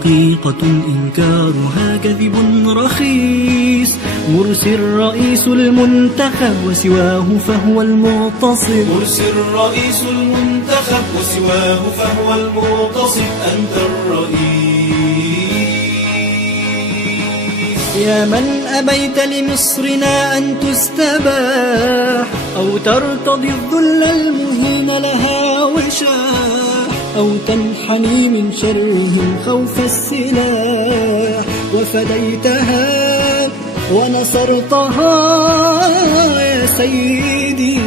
حقيقة إنكارها كذب رخيص. مرسي الرئيس المنتخب وسواه فهو المغتصب. مرسي الرئيس المنتخب وسواه فهو المغتصب. أنت الرئيس. يا من أبيت لمصرنا أن تستباح، أو ترتضي الذل المهين لها وشاح، أو تنحني من شرهم خوف السلاح، وفديتها ونصرتها يا سيدي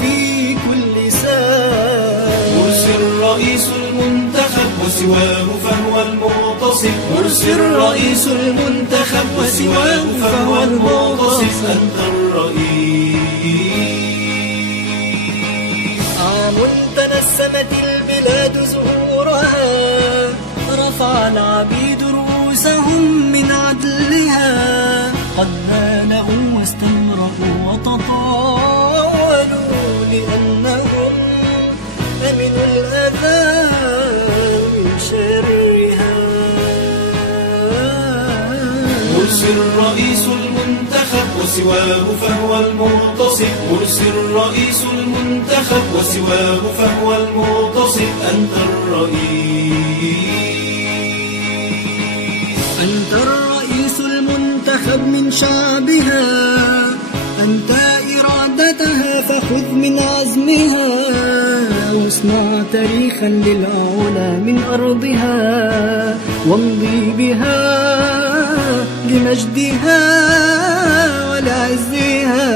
في كل ساعة. مرسي الرئيس المنتخب وسواه فهو المغتصب. مرسي الرئيس المنتخب وسواه فهو المغتصب. أنت الرئيس. عام تنسمت البلاد زهورها، رفع العبيد رؤوسهم من عدلها، قد هانئوا واستمرأوا وتطاولوا لأنهم أمنوا الأذى من شرها. مرسي الرئيس المنتخب وسواه فهو المغتصب. مرسي الرئيس المنتخب وسواه فهو المغتصب. أنت الرئيس. أنت الرئيس المنتخب من شعبها، أنت إرادتها فخذ من عزمها، واصنع تاريخا للعلا من أرضها، وامضي بها لمجدها ولعزها.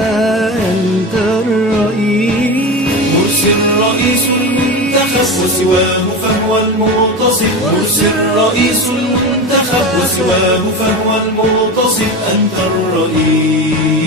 أنت الرئيس. مرسي الرئيس المنتخب وسواه فهو المغتصب. مرسي الرئيس المنتخب وسواه فهو المغتصب. أنت الرئيس.